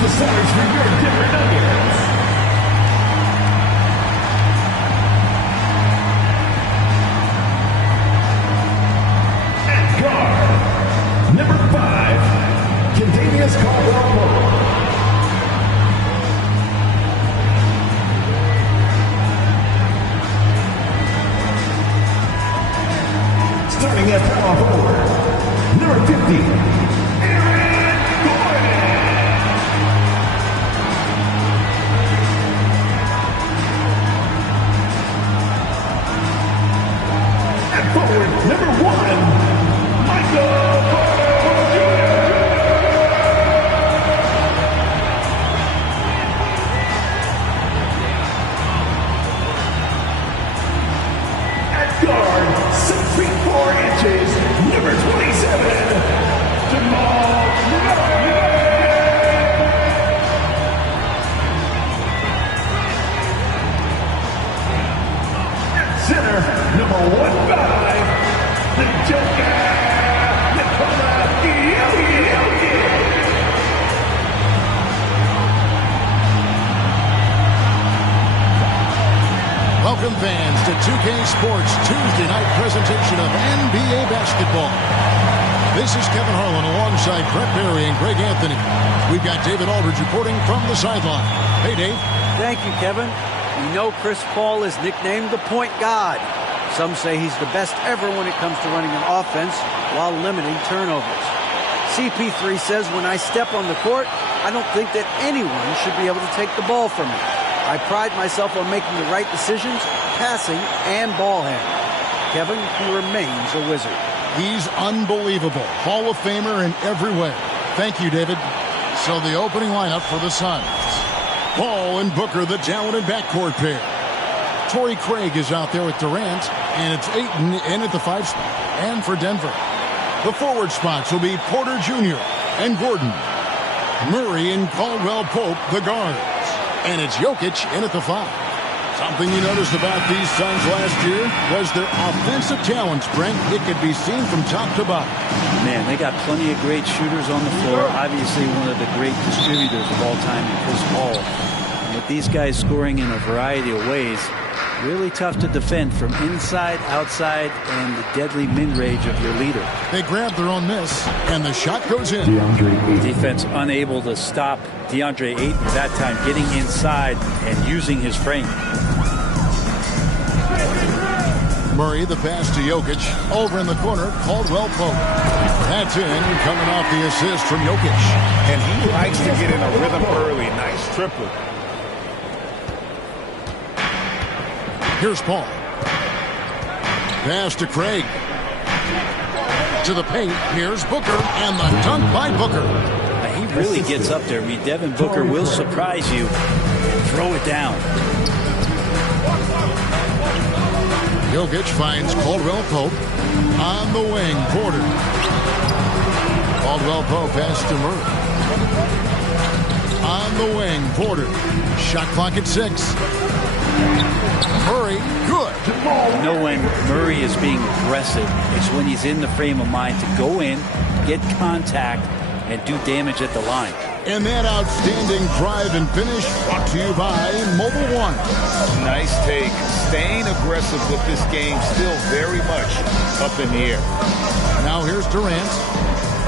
decides for your Denver Nuggets. At guard, number 5, Contavious Caldwell-Pope. Starting at power forward, number 50. Forward, number 1, Michael Porter Jr. At guard, 6 feet 4 inches, number 27, Jamal Murray. At center, number 15. The Joker, Nikola Jokic. Welcome fans to 2K Sports Tuesday night presentation of NBA basketball. This is Kevin Harlan alongside Brett Berry and Greg Anthony. We've got David Aldridge reporting from the sideline. Hey, Dave. Thank you, Kevin. You know Chris Paul is nicknamed the point god. Some say he's the best ever when it comes to running an offense while limiting turnovers. CP3 says, when I step on the court, I don't think that anyone should be able to take the ball from me. I pride myself on making the right decisions, passing and ball handling. Kevin, he remains a wizard. He's unbelievable. Hall of Famer in every way. Thank you, David. So the opening lineup for the Suns. Paul and Booker, the talented backcourt pair. Torrey Craig is out there with Durant, and it's Ayton in at the 5 spot. And for Denver, the forward spots will be Porter Jr. and Gordon. Murray and Caldwell-Pope, the guards. And it's Jokic in at the 5. Something you noticed about these Suns last year was their offensive talents, Brent. It could be seen from top to bottom. Man, they got plenty of great shooters on the floor. Obviously, one of the great distributors of all time in Chris Paul. And with these guys scoring in a variety of ways, really tough to defend from inside, outside, and the deadly mid-range of your leader. They grab their own miss, and the shot goes in. Defense unable to stop DeAndre Ayton at that time, getting inside and using his frame. Murray, the pass to Jokic. Over in the corner, Caldwell-Pope. That's in, coming off the assist from Jokic. And he likes to get in a rhythm early. Nice triple. Here's Paul. Pass to Craig. To the paint. Here's Booker. And the dunk by Booker. Now, he really gets up there. I mean, Devin Booker will surprise you and throw it down. Jokic finds Caldwell-Pope. On the wing, Porter. Caldwell-Pope pass to Murray. On the wing, Porter. Shot clock at 6. Murray, good. You know when Murray is being aggressive, it's when he's in the frame of mind to go in, get contact, and do damage at the line. And that outstanding drive and finish brought to you by Mobile One. Nice take. Staying aggressive with this game, still very much up in the air. Now here's Durant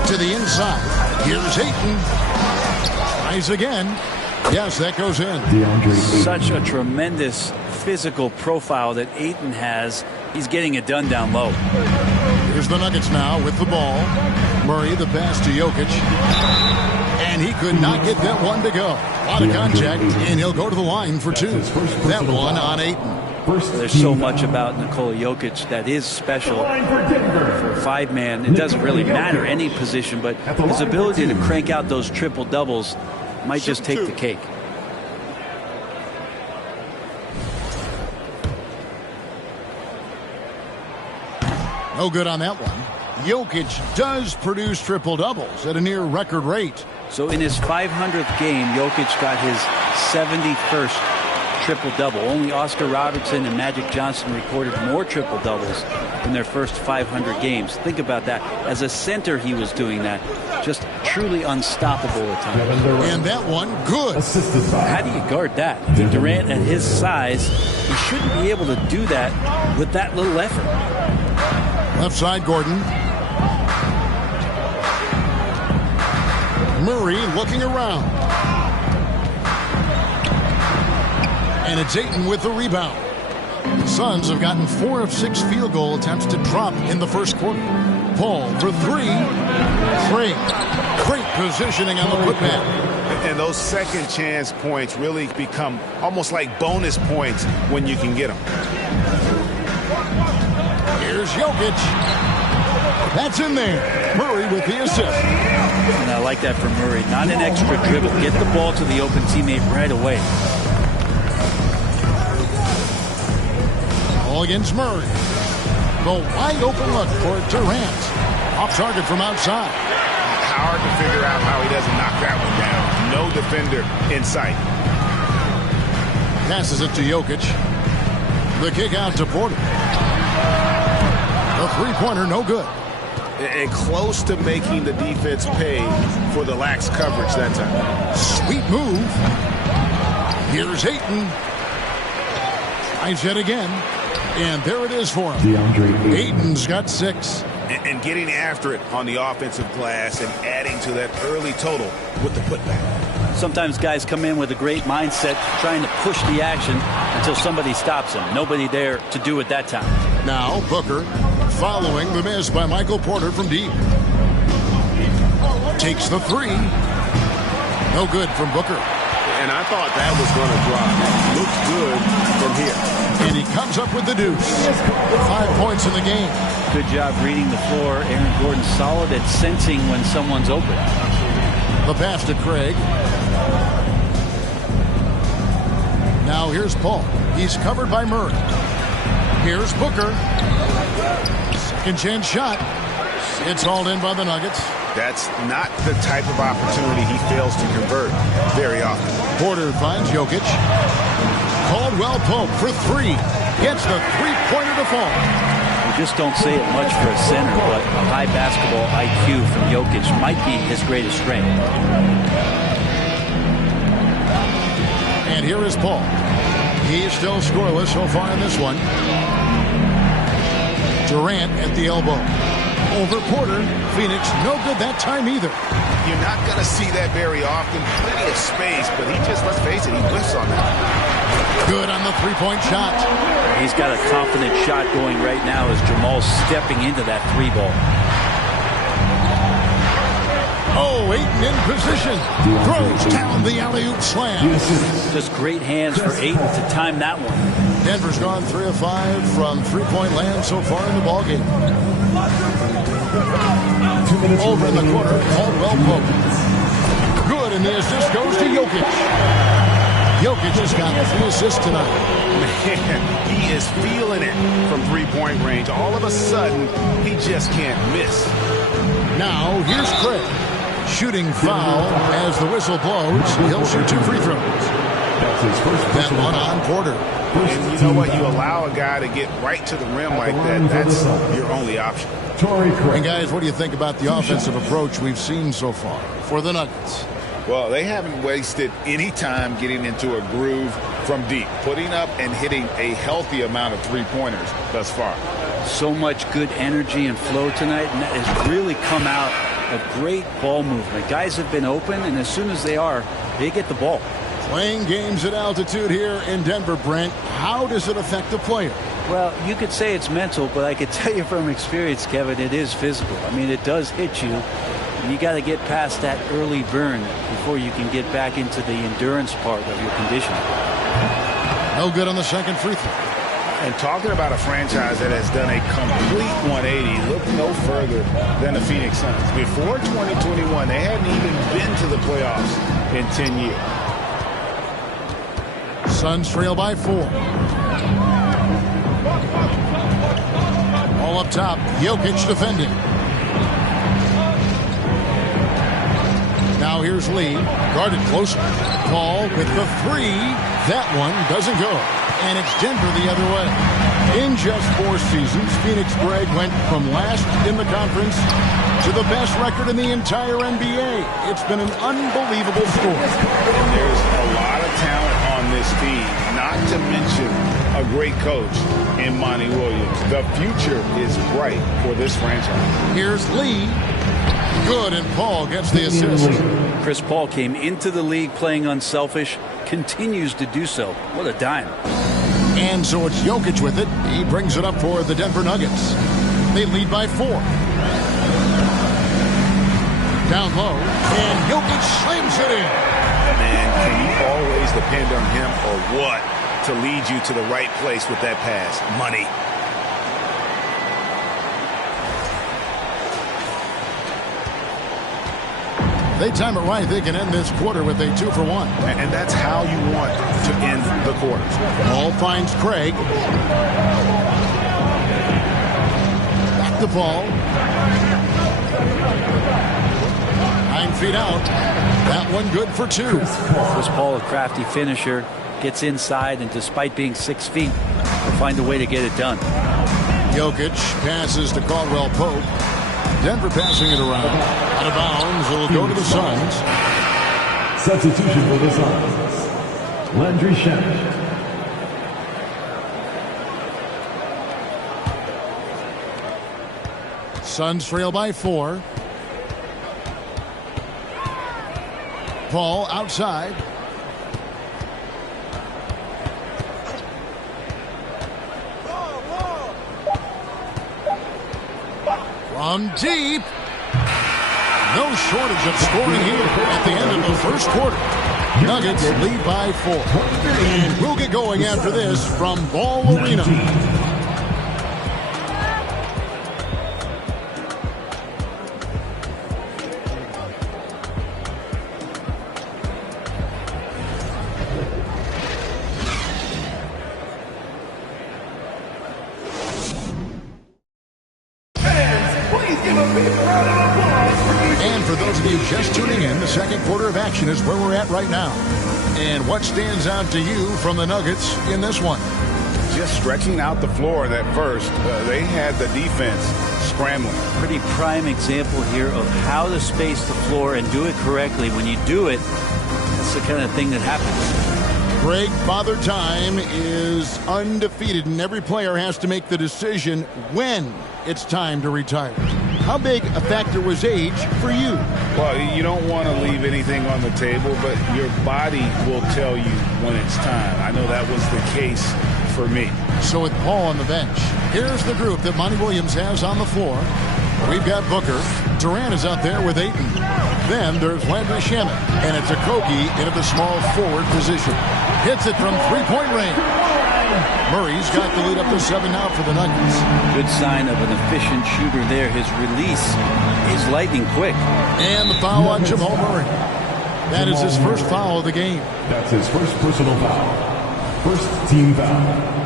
to the inside. Here's Ayton. Tries again. Yes, that goes in. Such a tremendous physical profile that Ayton has. He's getting it done down low. Here's the Nuggets now with the ball. Murray, the pass to Jokic. And he could not get that one to go. A lot of contact, and he'll go to the line for 2. That one on Ayton. There's so much about Nikola Jokic that is special. For a 5-man, it doesn't really matter any position, but his ability to crank out those triple-doubles might just take the cake. No good on that one. Jokic does produce triple-doubles at a near record rate. So in his 500th game, Jokic got his 71st triple-double. Only Oscar Robertson and Magic Johnson recorded more triple-doubles in their first 500 games. Think about that. As a center, he was doing that. Just truly unstoppable at times. And that one, good. How do you guard that? Durant, at his size, he shouldn't be able to do that with that little effort. Left side, Gordon. Murray looking around. And it's Ayton with the rebound. The Suns have gotten 4 of 6 field goal attempts to drop in the first quarter. Paul for 3. Great positioning on the putback. And those second chance points really become almost like bonus points when you can get them. Here's Jokic. That's in there. Murray with the assist. And I like that from Murray. Not an extra dribble. Get the ball to the open teammate right away. Ball against Murray. The wide open look for Durant. Off target from outside. Hard to figure out how he doesn't knock that one down. No defender in sight. Passes it to Jokic. The kick out to Porter. The three-pointer, no good. And close to making the defense pay for the lax coverage that time. Sweet move. Here's Ayton. Tries it again. And there it is for him. Ayton's got 6. And getting after it on the offensive glass and adding to that early total with the putback. Sometimes guys come in with a great mindset trying to push the action until somebody stops him. Nobody there to do it that time. Now Booker following the miss by Michael Porter from deep. Takes the 3. No good from Booker. And I thought that was going to drop. Looks good from here. And he comes up with the deuce. 5 points in the game. Good job reading the floor. Aaron Gordon solid at sensing when someone's open. The pass to Craig. Now here's Paul. He's covered by Murray. Here's Booker. Second chance shot. It's hauled in by the Nuggets. That's not the type of opportunity he fails to convert very often. Porter finds Jokic. Caldwell Pope for 3. Gets the three-pointer to fall. You just don't say it much for a center, but a high basketball IQ from Jokic might be his greatest strength. And here is Paul. He's still scoreless so far in this one. Durant at the elbow. Over Porter. Pheonix no good that time either. You're not going to see that very often. Plenty of space, but he just, let's face it, he whiffs on that. Good on the three-point shot. He's got a confident shot going right now as Jamal's stepping into that 3-ball. Oh, Ayton in position. Throws down the alley-oop slam. Just great hands for Ayton to time that one. Denver's gone 3 of 5 from three-point land so far in the ballgame. Over in the corner, Caldwell Pope. Good, and the assist goes to Jokic. Jokic has got 3 assists tonight. Man, he is feeling it from three-point range. All of a sudden, he just can't miss. Now, here's Craig. Shooting foul as the whistle blows. He'll shoot 2 free throws. That one on Porter. And you know what? You allow a guy to get right to the rim like that. That's your only option. And guys, what do you think about the offensive approach we've seen so far for the Nuggets? Well, they haven't wasted any time getting into a groove from deep, putting up and hitting a healthy amount of three-pointers thus far. So much good energy and flow tonight, and that has really come out of great ball movement. Guys have been open, and as soon as they are, they get the ball. Playing games at altitude here in Denver, Brent, how does it affect the player? Well, you could say it's mental, but I could tell you from experience, Kevin, it is physical. I mean, it does hit you. And you got to get past that early burn before you can get back into the endurance part of your conditioning. No good on the second free throw. And talking about a franchise that has done a complete 180, look no further than the Phoenix Suns. Before 2021, they hadn't even been to the playoffs in 10 years. Suns trail by 4. All up top, Jokic defending. Now here's Lee, guarded closer. Paul with the 3. That one doesn't go. And it's Denver the other way. In just 4 seasons, Pheonix Greg went from last in the conference to the best record in the entire NBA. It's been an unbelievable story. And there's a lot of talent on this team, not to mention a great coach in Monty Williams. The future is bright for this franchise. Here's Lee. Good, and Paul gets the assist. Chris Paul came into the league playing unselfish, continues to do so. What a dime. And so it's Jokic with it. He brings it up for the Denver Nuggets. They lead by 4. Down low, and Jokic slams it in. Man, can you always depend on him or what to lead you to the right place with that pass? Money. They time it right. They can end this quarter with a 2-for-1. And that's how you want to end the quarter. Ball finds Craig. Back to Paul. 9 feet out. That one good for 2. Chris Paul, a crafty finisher, gets inside, and despite being 6 feet, will find a way to get it done. Jokic passes to Caldwell Pope. Denver passing it around. Out of bounds. It'll go to the Suns. Substitution for the Suns. Landry Shamet. Suns trail by 4. Paul outside. From deep. No shortage of scoring here at the end of the first quarter. Nuggets lead by 4. And we'll get going after this from Ball Arena. And for those of you just tuning in, the second quarter of action is where we're at right now. And what stands out to you from the Nuggets in this one? Just stretching out the floor in that first. They had the defense scrambling. Pretty prime example here of how to space the floor and do it correctly. When you do it, that's the kind of thing that happens. Greg Father Time is undefeated, and every player has to make the decision when it's time to retire. How big a factor was age for you? Well, you don't want to leave anything on the table, but your body will tell you when it's time. I know that was the case for me. So with Paul on the bench, here's the group that Monty Williams has on the floor. We've got Booker. Durant is out there with Ayton. Then there's Landry Shamet, and it's Okogie into the small forward position. Hits it from three-point range. Murray's got the lead up to 7 now for the Nuggets. Good sign of an efficient shooter there. His release is lightning quick. And the foul on Jamal Murray. That is his first foul of the game. That's his first personal foul. First team foul.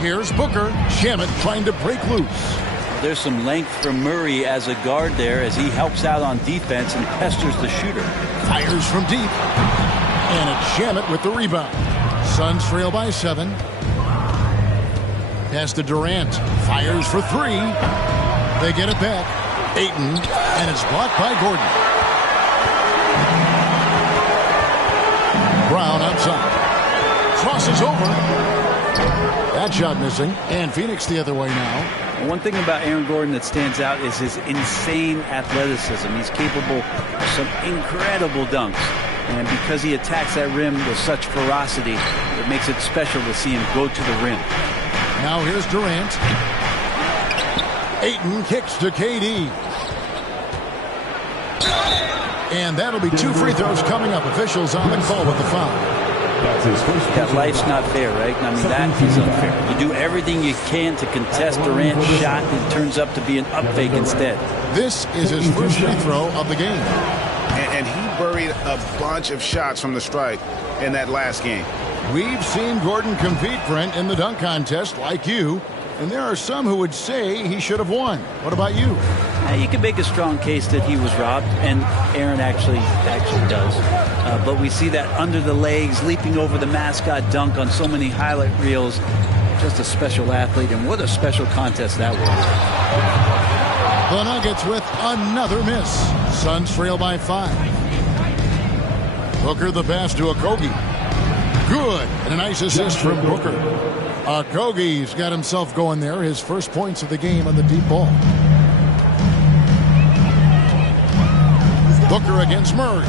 Here's Booker. Shamet trying to break loose. There's some length from Murray as a guard there as he helps out on defense and pesters the shooter. Fires from deep. And it's Shamet with the rebound. Suns trail by 7. Pass to Durant. Fires for 3. They get it back. Ayton. And it's blocked by Gordon. Brown outside. Crosses over. That shot missing. And Pheonix the other way now. One thing about Aaron Gordon that stands out is his insane athleticism. He's capable of some incredible dunks. And because he attacks that rim with such ferocity, it makes it special to see him go to the rim. Now here's Durant. Ayton kicks to KD. And that'll be 2 free throws coming up. Officials on the call with the foul. That's his first. That life's not fair, right? I mean, that is unfair. You do everything you can to contest Durant's shot, and it turns up to be an up fake instead. This is his first free throw of the game. And he buried a bunch of shots from the stripe in that last game. We've seen Gordon compete, Brent, in the dunk contest like you. and there are some who would say he should have won. What about you? You can make a strong case that he was robbed, and Aaron actually does. But we see that under the legs, leaping over the mascot dunk on so many highlight reels. Just a special athlete, and what a special contest that was. The Nuggets with another miss. Suns trail by 5. Booker the pass to Okogie. Good, and a nice assist from Booker. Okogie's got himself going there. His first points of the game on the deep ball. Booker against Murray.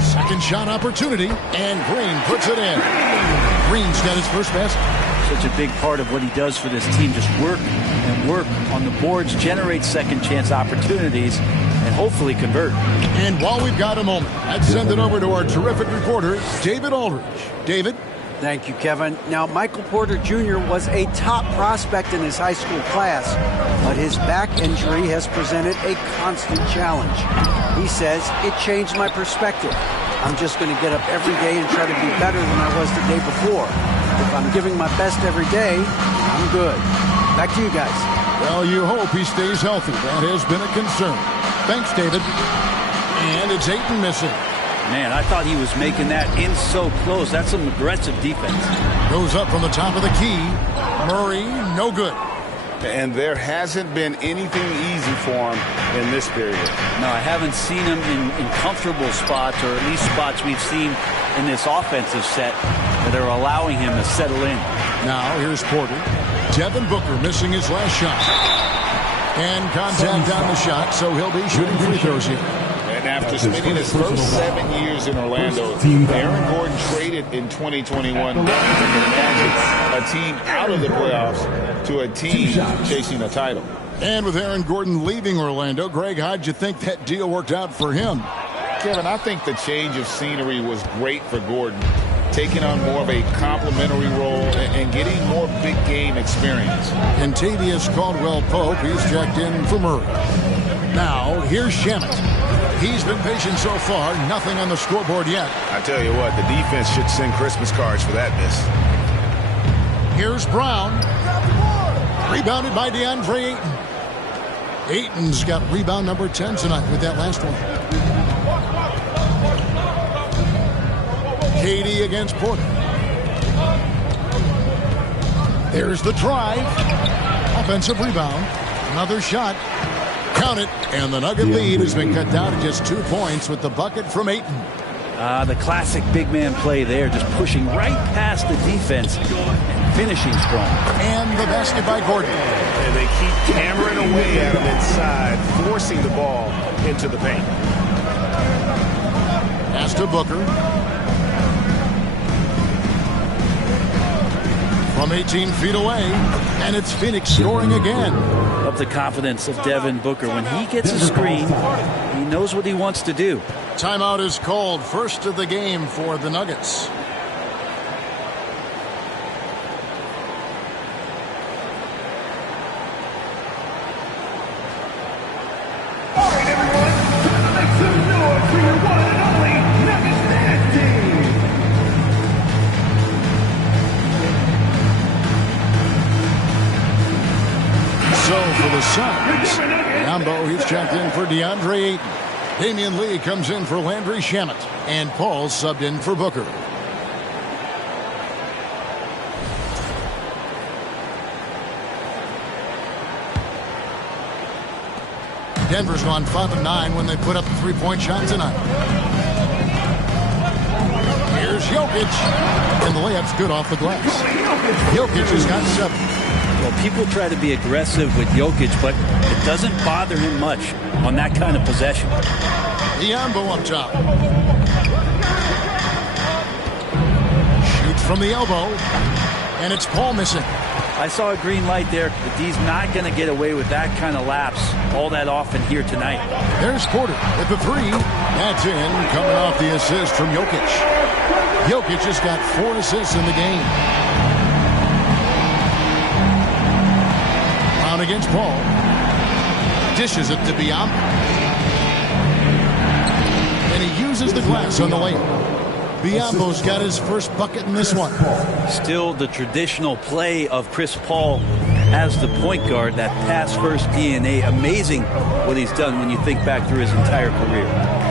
Second shot opportunity, and Green puts it in. Green's got his first basket. Such a big part of what he does for this team. Just work and work on the boards, generate second chance opportunities, and hopefully convert. And while we've got a moment, let's send it over to our terrific reporter, David Aldridge. David? Thank you, Kevin. Now, Michael Porter Jr. was a top prospect in his high school class, but his back injury has presented a constant challenge. He says, it changed my perspective. I'm just going to get up every day and try to be better than I was the day before. If I'm giving my best every day, I'm good. Back to you guys. Well, you hope he stays healthy. That has been a concern. Thanks, David. And it's Ayton missing. Man, I thought he was making that in so close. That's some aggressive defense. Goes up from the top of the key. Murray, no good. And there hasn't been anything easy for him in this period. No, I haven't seen him in comfortable spots, or at least spots we've seen in this offensive set that are allowing him to settle in. Now, here's Porter. Devin Booker missing his last shot. And contact on the shot, so he'll be shooting free throws here. And after spending his first 7 years in Orlando, Aaron Gordon traded in 2021 from the Magic, a team out of the playoffs, to a team chasing a title. And with Aaron Gordon leaving Orlando, Greg, how'd you think that deal worked out for him? Kevin, I think the change of scenery was great for Gordon, taking on more of a complimentary role and getting more big game experience. Kentavious Caldwell-Pope, he's checked in for Murray. Now, here's Shamet. He's been patient so far, nothing on the scoreboard yet. I tell you what, the defense should send Christmas cards for that miss. Here's Brown. Rebounded by DeAndre Ayton. Ayton's got rebound number 10 tonight with that last one. KD against Porter. There's the drive. Offensive rebound. Another shot. Count it. And the Nugget lead has been cut down to just 2 points with the bucket from Ayton. The classic big man play there, just pushing right past the defense and finishing strong. And the basket by Gordon. And they keep hammering away at him inside, forcing the ball into the paint. Pass to Booker. From 18 feet away, and it's Pheonix scoring again. Love the confidence of Devin Booker. When he gets a screen, he knows what he wants to do. Timeout is called, first of the game for the Nuggets. All right, everyone, make some noise for your one and only Nuggets Dynasty. So for the Suns, Yambo, he's checked in for DeAndre Ayton. Damian Lee comes in for Landry Shamet. And Paul subbed in for Booker. Denver's gone 5-9 when they put up a three-point shot tonight. Here's Jokic. And the layup's good off the glass. Jokic has got 7. Well, people try to be aggressive with Jokic, but it doesn't bother him much on that kind of possession. Yambo up top. Shoots from the elbow. And it's Paul missing. I saw a green light there, but he's not going to get away with that kind of lapse all that often here tonight. There's Porter with the 3. That's in, coming off the assist from Jokic. Jokic has got 4 assists in the game. Brown against Paul. Dishes it to Biyombo. And he uses the glass on the layup. Biombo's got his first bucket in this one. Still the traditional play of Chris Paul as the point guard, that pass-first DNA. Amazing what he's done when you think back through his entire career.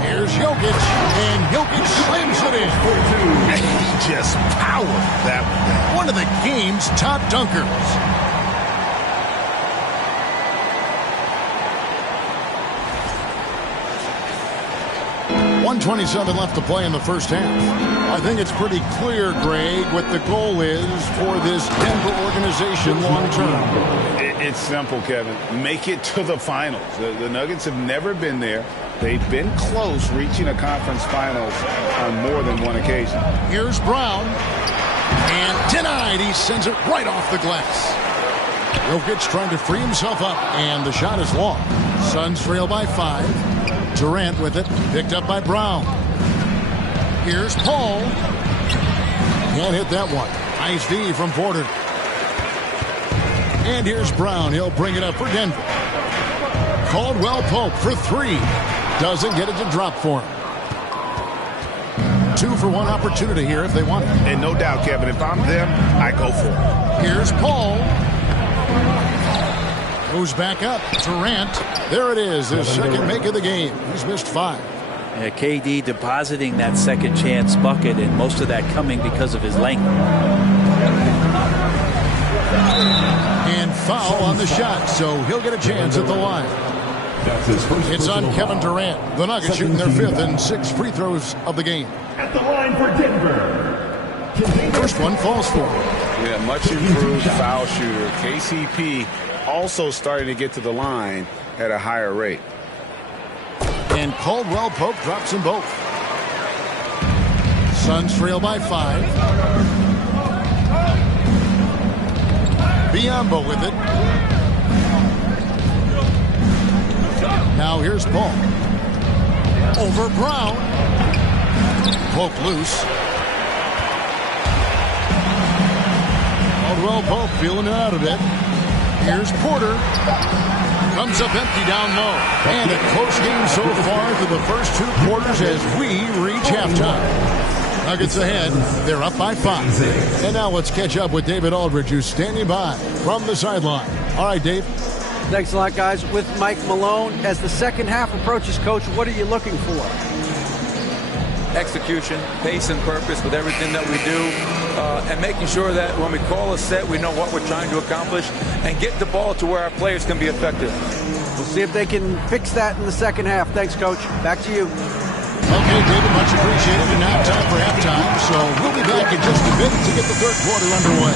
Here's Jokic, and Jokic slams it in. He just powered that one of the game's top dunkers. 1:27 left to play in the first half. I think it's pretty clear, Greg, what the goal is for this Denver organization long term. It's simple, Kevin. Make it to the finals. The Nuggets have never been there. They've been close reaching a conference finals on more than one occasion. Here's Brown. And denied. He sends it right off the glass. Jokic trying to free himself up, and the shot is long. Suns trail by 5. Durant with it, picked up by Brown. Here's Paul. Can't hit that one. Nice D from Porter. And here's Brown. He'll bring it up for Denver. Caldwell Pope for 3. Doesn't get it to drop for him. 2-for-1 opportunity here if they want it. And no doubt, Kevin, if I'm them, I go for it. Here's Paul. Goes back up. Durant. There it is. His second make of the game. He's missed 5. Yeah, KD depositing that second chance bucket, and most of that coming because of his length. And foul on the shot, so he'll get a chance at the line. It's on Kevin Durant. The Nuggets shooting their 5th and 6th free throws of the game. At the line for Denver. First one falls for him. Yeah, much improved foul shooter. KCP also starting to get to the line at a higher rate. And Caldwell Pope drops them both. Suns trail by 5. Biombo with it. Now here's Paul. Over Brown. Pope loose. Caldwell Pope feeling it out a bit. Here's Porter. Comes up empty down low. And a close game so far through the first 2 quarters as we reach halftime. Nuggets ahead. They're up by 5. And now let's catch up with David Aldridge, who's standing by from the sideline. All right, Dave. Thanks a lot, guys. With Mike Malone, as the second half approaches, Coach, what are you looking for? Execution, pace and purpose with everything that we do, and making sure that when we call a set, we know what we're trying to accomplish and get the ball to where our players can be effective. We'll see if they can fix that in the second half. Thanks, Coach. Back to you. Okay, David, much appreciated. And now time for halftime. So we'll be back in just a bit to get the third quarter underway.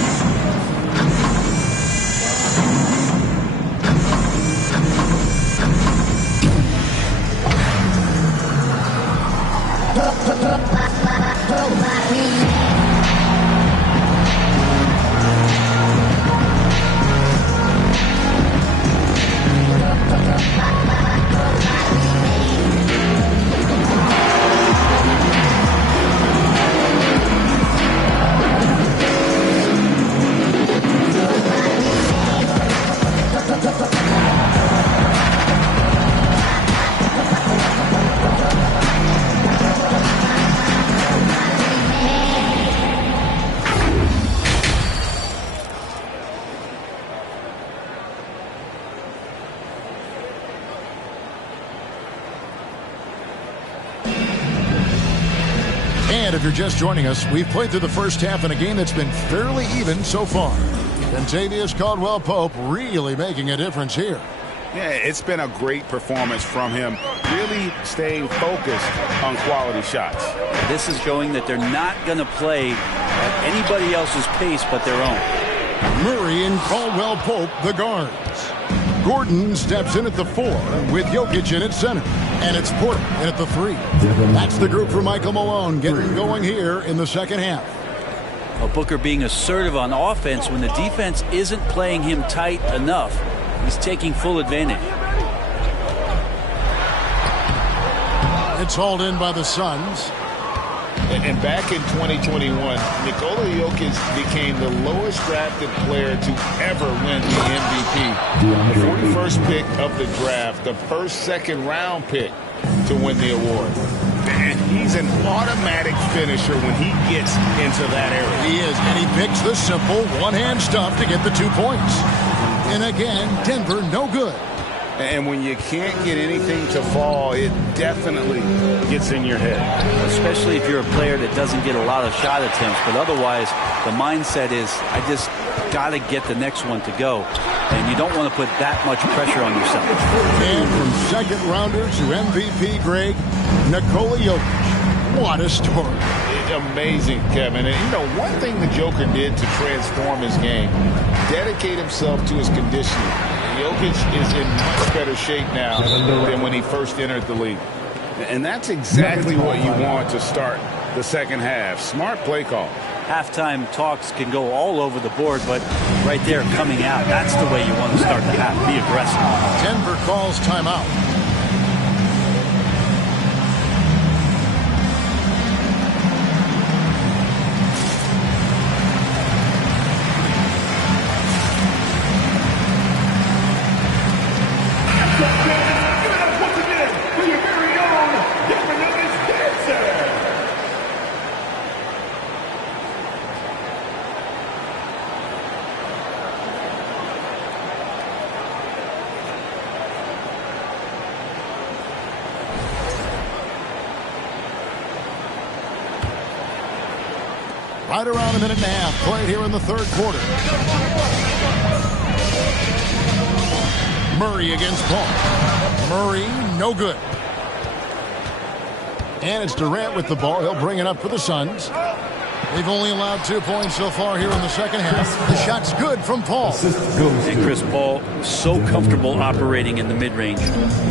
And if you're just joining us, we've played through the first half in a game that's been fairly even so far. Kentavious Caldwell-Pope really making a difference here. Yeah, it's been a great performance from him, really staying focused on quality shots. This is showing that they're not going to play at anybody else's pace but their own. Murray and Caldwell-Pope, the guards. Gordon steps in at the 4 with Jokic in at center. And it's Porter in at the 3. That's the group for Michael Malone getting going here in the second half. Well, Booker being assertive on offense when the defense isn't playing him tight enough. He's taking full advantage. It's hauled in by the Suns. And back in 2021, Nikola Jokic became the lowest drafted player to ever win the MVP. The 41st pick of the draft, the first second-round pick to win the award. And he's an automatic finisher when he gets into that area. He is, and he picks the simple one-hand stuff to get the 2 points. And again, Denver no good. And when you can't get anything to fall, it definitely gets in your head. Especially if you're a player that doesn't get a lot of shot attempts. But otherwise, the mindset is, I just got to get the next one to go. And you don't want to put that much pressure on yourself. And from second rounder to MVP Greg, Nikola Jokic. What a story. Amazing, Kevin. And, you know, one thing the Joker did to transform his game, dedicate himself to his conditioning. Jokic is in much better shape now than when he first entered the league. And that's exactly what you want to start the second half. Smart play call. Halftime talks can go all over the board, but right there coming out, that's the way you want to start the half. Be aggressive. Denver calls timeout. Right around a minute and a half played here in the third quarter. Murray against Paul. Murray, no good. And it's Durant with the ball. He'll bring it up for the Suns. They've only allowed 2 points so far here in the second half. The shot's good from Paul. And Chris Paul, so comfortable operating in the mid-range.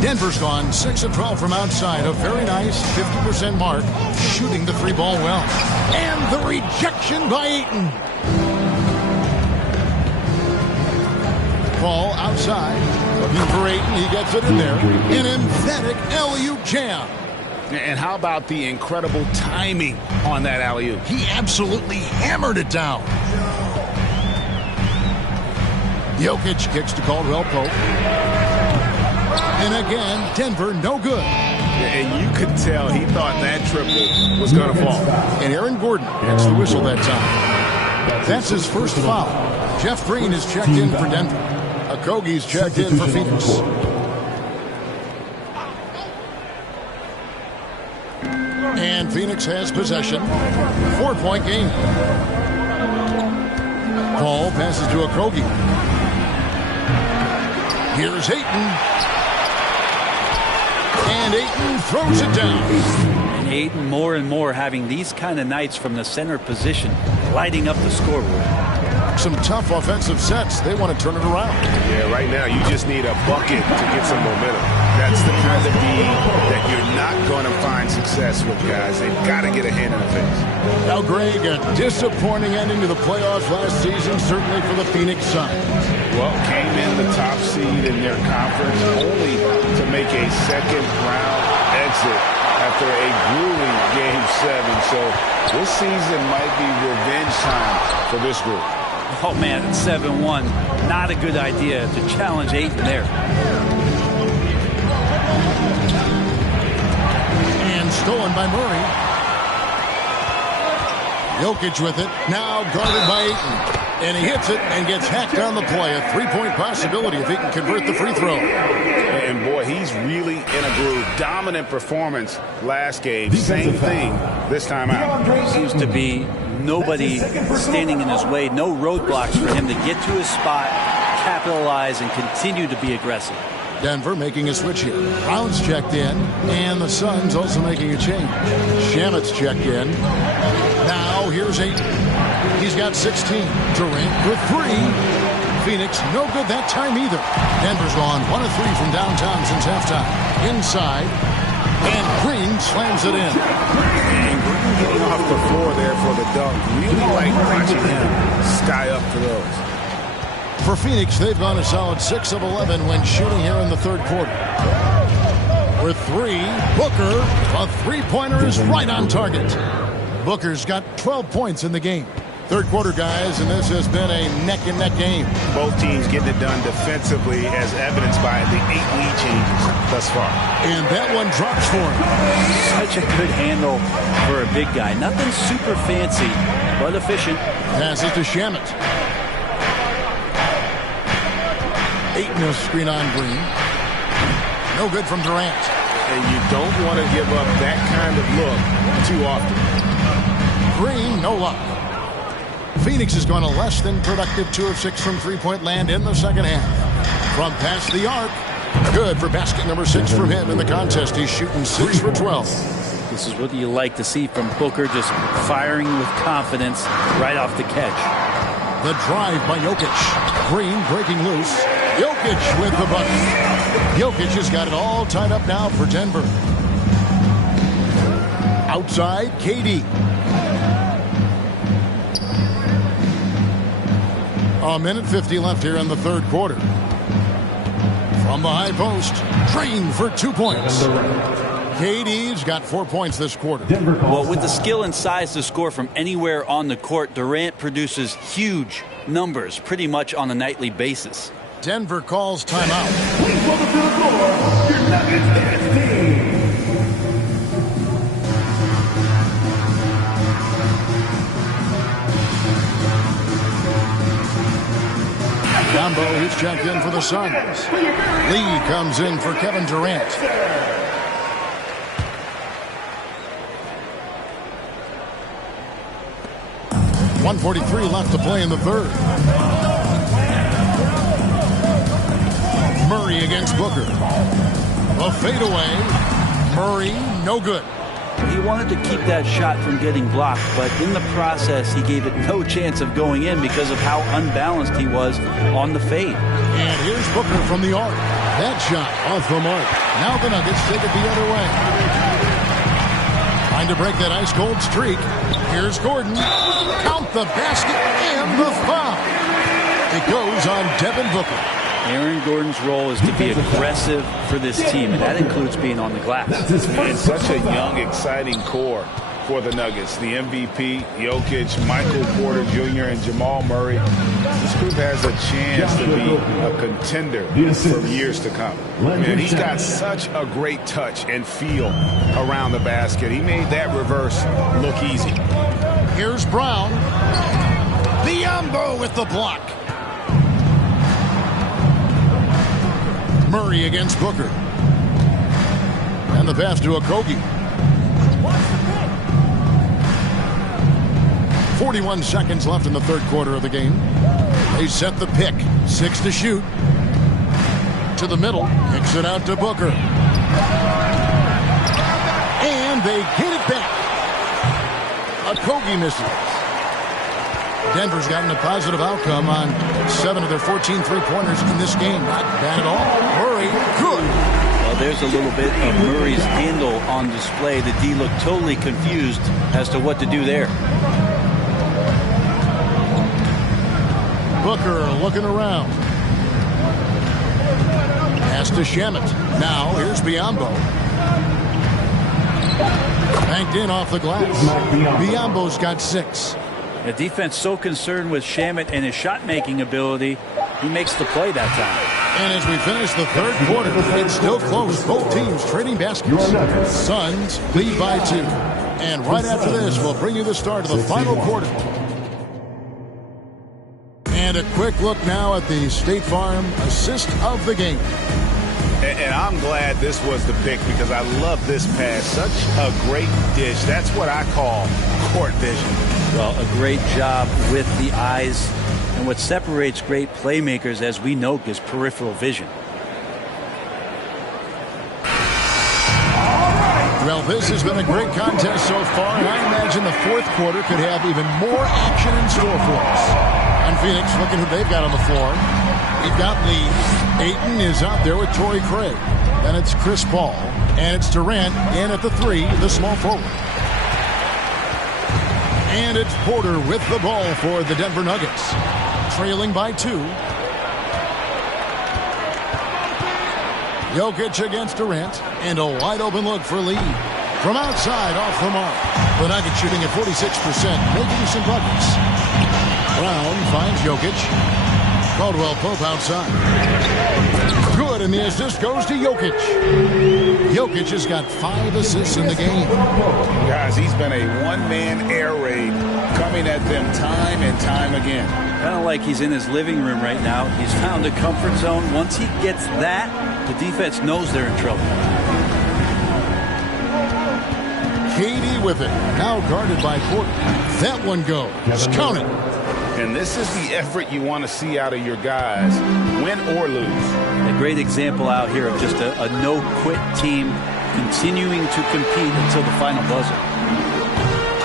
Denver's gone 6 of 12 from outside. A very nice 50% mark. Shooting the three ball well. And the rejection by Ayton. Paul outside. Looking for Ayton. He gets it in there. An emphatic alley-oop jam. And how about the incredible timing on that alley-oop? He absolutely hammered it down. Jokic kicks to Caldwell Pope. And again, Denver no good. And you could tell he thought that triple was going to fall. And Aaron Gordon gets the whistle that time. That's his first foul. Jeff Green is checked in for Denver. Okogie's checked in for Phoenix. And Phoenix has possession. 4-point game. Paul passes to Okogie. Here's Ayton. And Ayton throws it down. And Ayton more and more having these kind of nights from the center position, lighting up the scoreboard. Some tough offensive sets. They want to turn it around. Yeah, right now you just need a bucket to get some momentum. That's the kind of D that you're not going to find success with, guys. They've got to get a hand in the face. Now, Greg, a disappointing ending to the playoffs last season, certainly for the Phoenix Suns. Well, came in the top seed in their conference only to make a second-round exit after a grueling Game 7. So this season might be revenge time for this group. Oh, man, it's 7-1. Not a good idea to challenge Ayton there. And stolen by Murray. Jokic with it. Now guarded by Ayton. And he hits it and gets hacked on the play. A three-point possibility if he can convert the free throw. And, boy, he's really in a groove. Dominant performance last game. Same thing this time out. Seems to be nobody standing in his way. No roadblocks for him to get to his spot, capitalize, and continue to be aggressive. Denver making a switch here. Brown's checked in, and the Suns also making a change. Shamet's checked in. Now here's Ayton. He's got 16. Durant for 3. Phoenix no good that time either. Denver's gone 1 of 3 from downtown since halftime. Inside, and Green slams it in. And Green getting off the floor there for the dunk. Really like watching him sky up for those. For Phoenix, they've gone a solid 6 of 11 when shooting here in the third quarter. For 3, Booker, a three-pointer is right on target. Booker's got 12 points in the game. Third quarter, guys, and this has been a neck-and-neck game. Both teams getting it done defensively, as evidenced by the 8 lead changes thus far. And that one drops for him. Such a good handle for a big guy. Nothing super fancy, but efficient. Passes to Shamet. 8 in a screen on Green. No good from Durant. And you don't want to give up that kind of look too often. Green, no luck. Pheonix has gone a less than productive 2 of 6 from three-point land in the second half. From past the arc, good for basket number 6 from him in the contest. He's shooting 6 for 12. This is what you like to see from Booker, just firing with confidence right off the catch. The drive by Jokic. Green breaking loose. Jokic with the bucket. Jokic has got it all tied up now for Denver. Outside, KD. A minute 50 left here in the third quarter. From the high post, Green for 2 points. KD's got 4 points this quarter. Well, with the skill and size to score from anywhere on the court, Durant produces huge numbers pretty much on a nightly basis. Denver calls timeout. Please welcome to the floor your Nuggets dance team. Combo, he's checked in for the Suns. Lee comes in for Kevin Durant. .143 left to play in the third. Murray against Booker. A fadeaway. Murray, no good. He wanted to keep that shot from getting blocked, but in the process, he gave it no chance of going in because of how unbalanced he was on the fade. And here's Booker from the arc. That shot off the mark. Now the Nuggets take it the other way. Trying to break that ice-cold streak. Here's Gordon. Count the basket and the foul. It goes on Devin Booker. Aaron Gordon's role is to be aggressive for this team, and that includes being on the glass. And such a young, exciting core for the Nuggets. The MVP, Jokic, Michael Porter Jr., and Jamal Murray. This group has a chance to be a contender for years to come. Man, he's got such a great touch and feel around the basket. He made that reverse look easy. Here's Brown. Biyombo with the block. Murray against Booker. And the pass to Okogie. 41 seconds left in the third quarter of the game. They set the pick. 6 to shoot. To the middle. Kicks it out to Booker. And they get it back. Okogie misses. Denver's gotten a positive outcome on 7 of their 14 three-pointers in this game. Not bad at all. Murray, good. Well, there's a little bit of Murray's handle on display. The D looked totally confused as to what to do there. Booker looking around. Pass to Shamet. Now, here's Biyombo. Banked in off the glass. Biyombo's got 6. The defense so concerned with Shamet and his shot-making ability, he makes the play that time. And as we finish the third quarter, it's still close. Both teams trading baskets. Suns lead by 2. And right after this, we'll bring you the start of the final quarter. And a quick look now at the State Farm assist of the game. And I'm glad this was the pick because I love this pass. Such a great dish. That's what I call court vision. Well, a great job with the eyes. And what separates great playmakers, as we know, is peripheral vision. Well, this has been a great contest so far, and I imagine the fourth quarter could have even more action in store for us. And Pheonix, looking who they've got on the floor. We've got Lee. Ayton is out there with Torrey Craig. Then it's Chris Paul. And it's Durant in at the 3, the small forward. And it's Porter with the ball for the Denver Nuggets. Trailing by 2. Jokic against Durant. And a wide open look for Lee. From outside, off the mark. The Nuggets shooting at 46%, making some buckets. Brown finds Jokic. Caldwell Pope outside. Good, and the assist goes to Jokic. Jokic has got 5 assists in the game. Guys, he's been a one-man air raid coming at them time and time again. Kind of like he's in his living room right now. He's found a comfort zone. Once he gets that, the defense knows they're in trouble. KD with it. Now guarded by Porter. That one goes. Count it. And this is the effort you want to see out of your guys, win or lose. A great example out here of just a no-quit team continuing to compete until the final buzzer.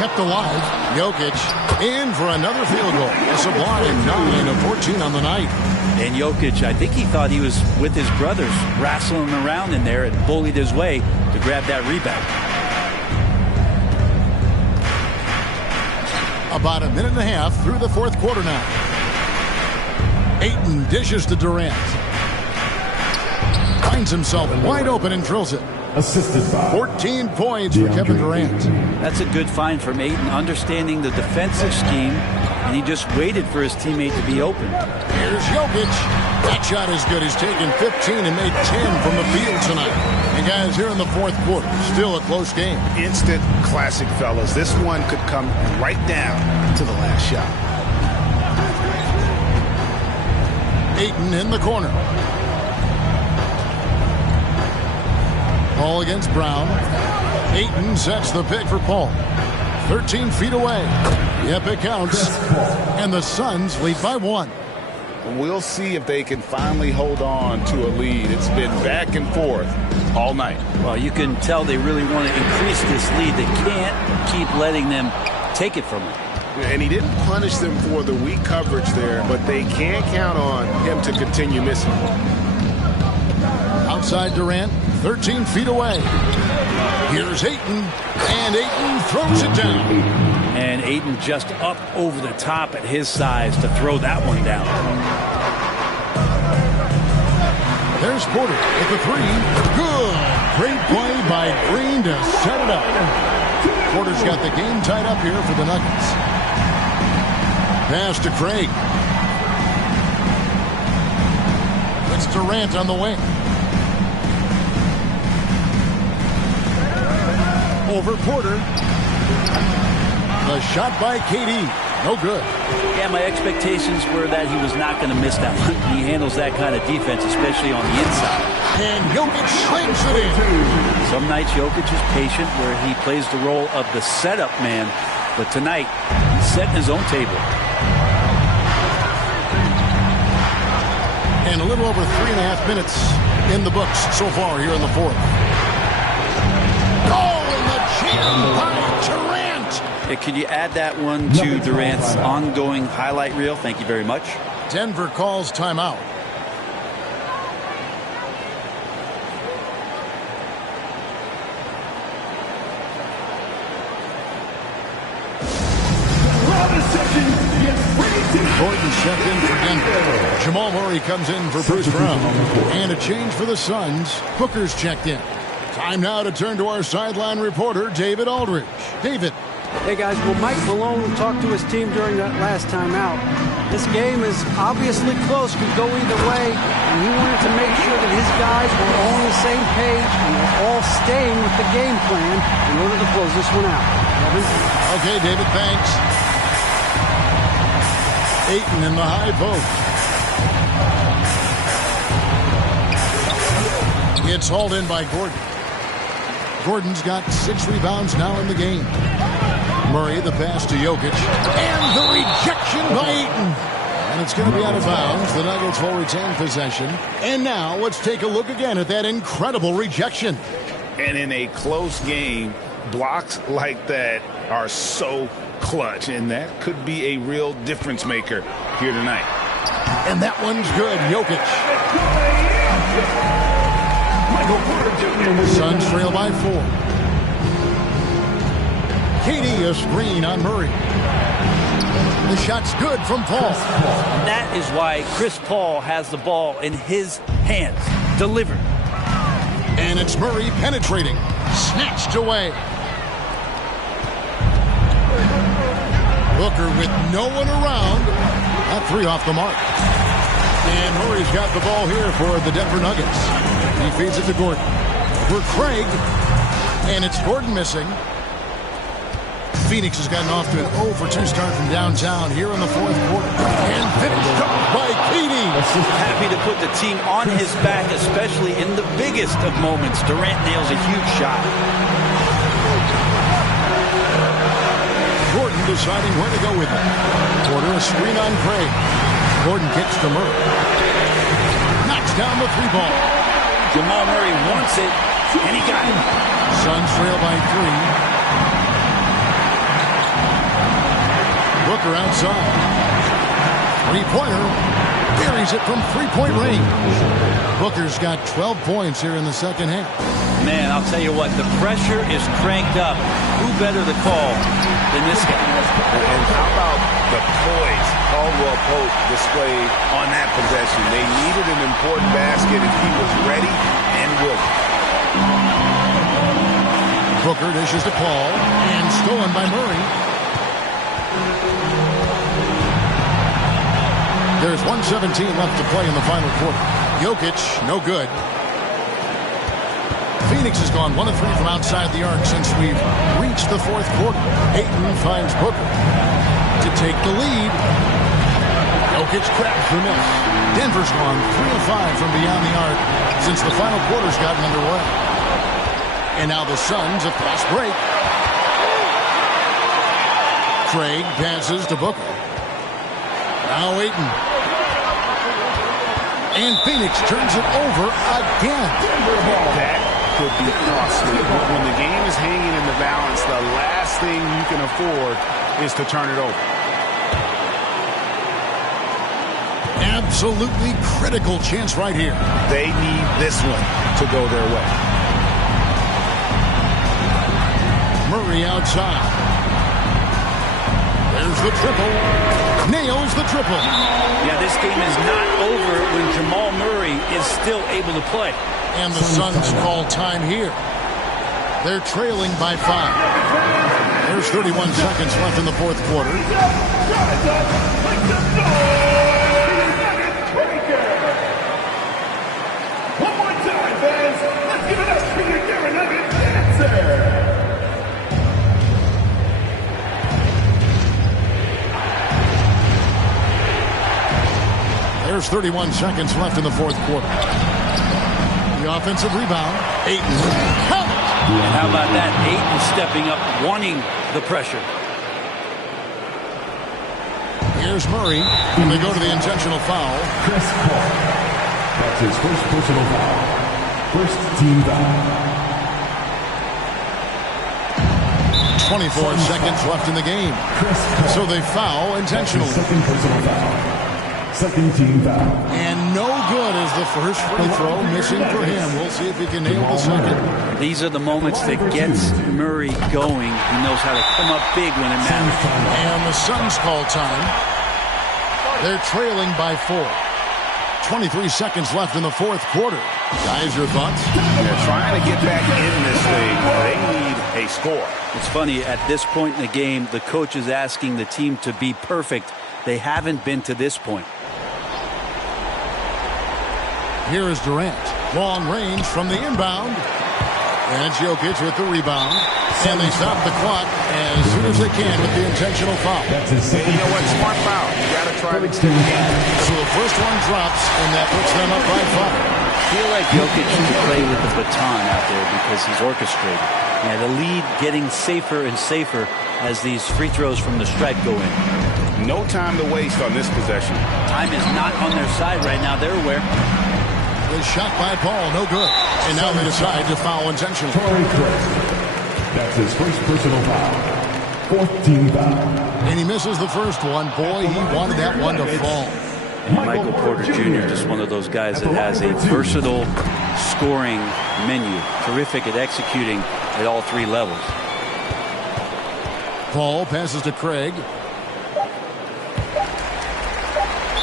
Kept alive. Jokic in for another field goal. A sublime 9 of 14 on the night. And Jokic, I think he thought he was with his brothers, wrestling around in there and bullied his way to grab that rebound. About a minute and a half through the fourth quarter now. Ayton dishes to Durant. Finds himself wide open and drills it. Assisted by 14 points for Kevin Durant. That's a good find from Ayton, understanding the defensive scheme, and he just waited for his teammate to be open. Here's Jokic. That shot is good. He's taken 15 and made 10 from the field tonight. And guys, here in the fourth quarter, still a close game. Instant classic, fellas. This one could come right down to the last shot. Ayton in the corner. Paul against Brown. Ayton sets the pick for Paul. 13 feet away. Yep, it counts. And the Suns lead by 1. We'll see if they can finally hold on to a lead. It's been back and forth all night. Well, you can tell they really want to increase this lead. They can't keep letting them take it from them. And he didn't punish them for the weak coverage there, but they can't count on him to continue missing. Outside Durant, 13 feet away. Here's Ayton, and Ayton throws it down. And Ayton just up over the top at his size to throw that one down. There's Porter with the 3. Good. Great play by Green to set it up. Porter's got the game tied up here for the Nuggets. Pass to Craig. It's Durant on the wing. Over Porter. The shot by KD. No good. Yeah, my expectations were that he was not going to miss that one. He handles that kind of defense, especially on the inside. And Jokic slings it in. Some nights Jokic is patient where he plays the role of the setup man. But tonight, he's setting his own table. And a little over 3.5 minutes in the books so far here in the fourth. Oh, and the jam by Durant. Could you add that one to Durant's ongoing highlight reel? Thank you very much. Denver calls timeout. Gordon checked in for Denver. Jamal Murray comes in for Bruce Brown. And a change for the Suns. Booker's checked in. Time now to turn to our sideline reporter, David Aldridge. David. Hey, guys, well, Mike Malone talked to his team during that last time out. This game is obviously close, could go either way, and he wanted to make sure that his guys were all on the same page and were all staying with the game plan in order to close this one out. Kevin? Okay, David, thanks. Ayton in the high post. It's hauled in by Gordon. Gordon's got 6 rebounds now in the game. Murray, the pass to Jokic. And the rejection by Ayton. And it's going to be out of bounds. The Nuggets will retain possession. And now let's take a look again at that incredible rejection. And in a close game, blocks like that are so clutch, and that could be a real difference maker here tonight. And that one's good. Jokic. Suns trail by 4. KD a screen on Murray. The shot's good from Paul. That is why Chris Paul has the ball in his hands. Delivered. And it's Murray penetrating. Snatched away. Booker with no one around. That three off the mark. And Murray's got the ball here for the Denver Nuggets. He feeds it to Gordon. For Craig. And it's Gordon missing. Pheonix has gotten off to an 0 for 2 start from downtown here in the fourth quarter. And finished up by Keating. Happy to put the team on his back, especially in the biggest of moments. Durant nails a huge shot. Gordon deciding where to go with it. Porter a screen on Craig. Gordon kicks to Murray. Knocks down the three ball. Jamal Murray wants it, and he got it. Suns trail by 3. Booker outside. Three-pointer. Buries it from three-point range. Booker's got 12 points here in the second half. Man, I'll tell you what, the pressure is cranked up. Who better to call than this guy? And how about the poise Caldwell Pope displayed on that possession? They needed an important basket, and he was ready and willing. Booker dishes to Paul, and stolen by Murray. There's 1:17 left to play in the final quarter. Jokic, no good. Pheonix has gone 1 of 3 from outside the arc since we've reached the fourth quarter. Ayton finds Booker to take the lead. Jokic cracks the miss. Denver's gone 3 of 5 from beyond the arc since the final quarter's gotten underway. And now the Suns have fast break. Craig passes to Booker. Now Ayton. And Pheonix turns it over again. That could be costly. But when the game is hanging in the balance, the last thing you can afford is to turn it over. Absolutely critical chance right here. They need this one to go their way. Murray outside. There's the triple. Nails the triple. Yeah, this game is not over when Jamal Murray is still able to play. And the Suns call time here. They're trailing by 5. There's 31 seconds left in the fourth quarter. One more time, fans. Let's give it up for your Denver Nuggets dancer. There's 31 seconds left in the fourth quarter. The offensive rebound. Ayton. Count. And how about that? Ayton stepping up, wanting the pressure. Here's Murray. And they go to the intentional foul. Chris Paul. That's his first personal foul. First team foul. 24 seconds left in the game. So they foul intentionally. Second personal foul. Second team foul. And no good as the first free throw missing for him. We'll see if he can nail the second. These are the moments that gets Murray going. He knows how to come up big when it matters. And the Suns call time. They're trailing by 4. 23 seconds left in the fourth quarter. Guys, your thoughts? They're trying to get back in this thing. They need a score. It's funny, at this point in the game, the coach is asking the team to be perfect. They haven't been to this point. Here is Durant. Long range from the inbound. And it's Jokic with the rebound. And they stop the clock as soon as they can with the intentional foul. That's his And second. you know what? Smart foul. You got to try to extend the game. So the first one drops, and that puts them up by 5. I feel like Jokic should play with the baton out there because he's orchestrated. Yeah, the lead getting safer and safer as these free throws from the stripe go in. No time to waste on this possession. Time is not on their side right now. They're aware. The shot by Paul, no good. And now they decide to foul intentionally. Torrey Craig. That's his first personal foul. Fourth team foul. And he misses the first one. Boy, he wanted that one to fall. And Michael Porter Jr., just one of those guys that has a versatile scoring menu. Terrific at executing at all 3 levels. Paul passes to Craig.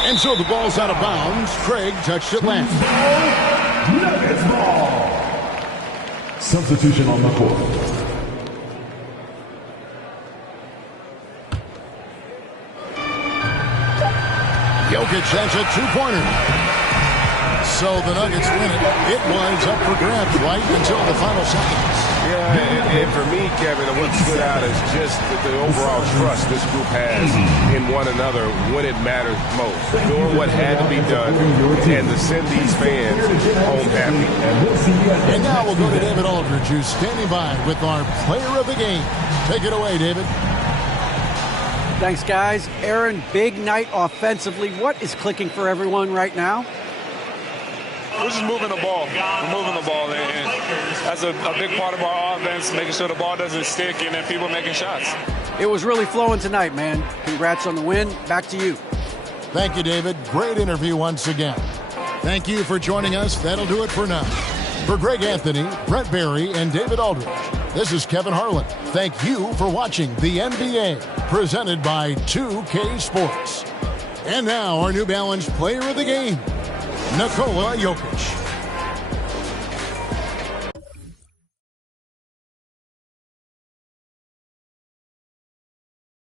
And so the ball's out of bounds. Craig touched it last. Nuggets ball. Substitution on the court. Jokic has a two-pointer. So the Nuggets win it. It was up for grabs right until the final seconds. Yeah, and for me, Kevin, what stood out is just the overall trust this group has in one another when it matters most. Doing what had to be done and to send these fans home happy. And now we'll go to David Aldridge, who's standing by with our player of the game. Take it away, David. Thanks, guys. Aaron, big night offensively. What is clicking for everyone right now? We're just moving the ball. We're moving the ball, and that's a big part of our offense, making sure the ball doesn't stick and then people making shots. It was really flowing tonight, man. Congrats on the win. Back to you. Thank you, David. Great interview once again. Thank you for joining us. That'll do it for now. For Greg Anthony, Brent Barry, and David Aldridge, this is Kevin Harlan. Thank you for watching the NBA, presented by 2K Sports. And now, our New Balance player of the game, Nikola Jokic.